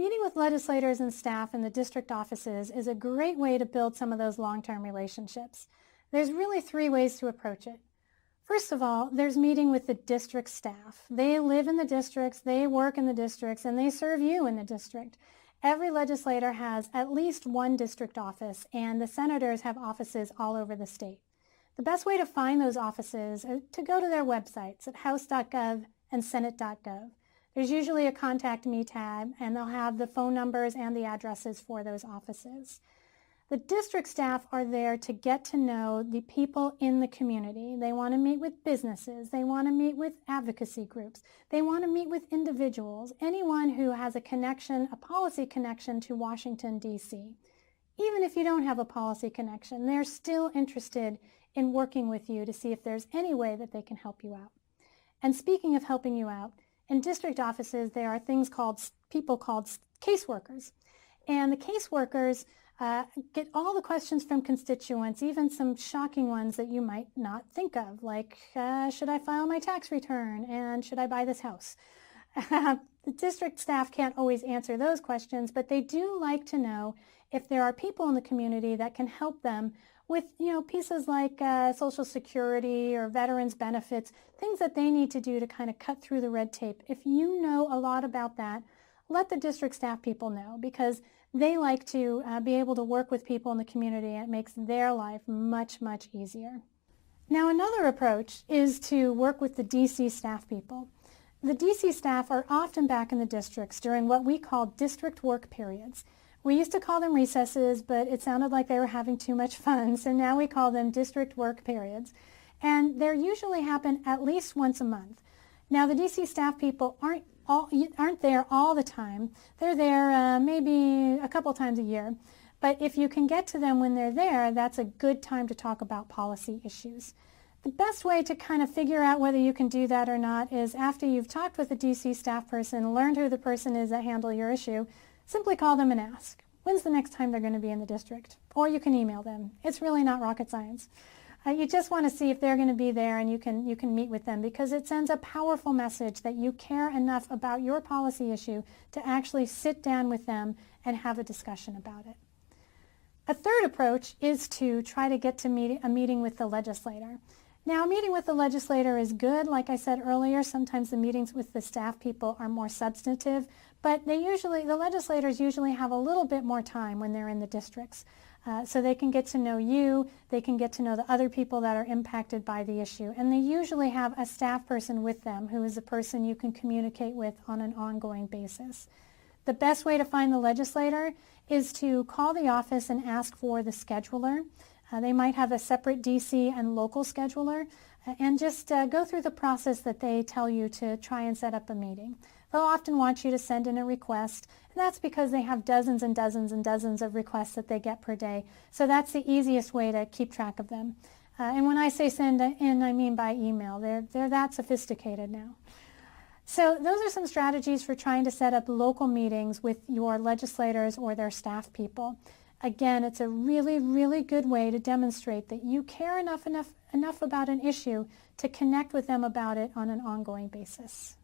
Meeting with legislators and staff in the district offices is a great way to build some of those long-term relationships. There's really three ways to approach it. First of all, there's meeting with the district staff. They live in the districts, they work in the districts, and they serve you in the district. Every legislator has at least one district office, and the senators have offices all over the state. The best way to find those offices is to go to their websites at house.gov and senate.gov. There's usually a Contact Me tab, and they'll have the phone numbers and the addresses for those offices. The district staff are there to get to know the people in the community. They want to meet with businesses. They want to meet with advocacy groups. They want to meet with individuals, anyone who has a connection, a policy connection to Washington, D.C. Even if you don't have a policy connection, they're still interested in working with you to see if there's any way that they can help you out. And speaking of helping you out, in district offices, there are people called caseworkers. And the caseworkers get all the questions from constituents, even some shocking ones that you might not think of, like, should I file my tax return and should I buy this house? The district staff can't always answer those questions, but they do like to know if there are people in the community that can help them with, pieces like Social Security or veterans benefits, things that they need to do to kind of cut through the red tape. If you know a lot about that, let the district staff people know, because they like to be able to work with people in the community, and it makes their life much, much easier. Now, another approach is to work with the DC staff people. The DC staff are often back in the districts during what we call district work periods. We used to call them recesses, but it sounded like they were having too much fun, so now we call them district work periods. And they usually happen at least once a month. Now, the DC staff people aren't there all the time. They're there maybe a couple times a year. But if you can get to them when they're there, that's a good time to talk about policy issues. The best way to kind of figure out whether you can do that or not is after you've talked with a DC staff person, learned who the person is that handles your issue, simply call them and ask, when's the next time they're going to be in the district? Or you can email them. It's really not rocket science. You just want to see if they're going to be there, and you can meet with them, because it sends a powerful message that you care enough about your policy issue to actually sit down with them and have a discussion about it. A third approach is to try to get to a meeting with the legislator. Now, a meeting with the legislator is good. Like I said earlier, sometimes the meetings with the staff people are more substantive, but the legislators usually have a little bit more time when they're in the districts. So they can get to know you, they can get to know the other people that are impacted by the issue, and they usually have a staff person with them who is a person you can communicate with on an ongoing basis. The best way to find the legislator is to call the office and ask for the scheduler. They might have a separate DC and local scheduler, and just go through the process that they tell you to try and set up a meeting. They'll often want you to send in a request, and that's because they have dozens and dozens and dozens of requests that they get per day. So that's the easiest way to keep track of them. And when I say send in, I mean by email. They're that sophisticated now. So those are some strategies for trying to set up local meetings with your legislators or their staff people. Again, it's a really, really good way to demonstrate that you care enough about an issue to connect with them about it on an ongoing basis.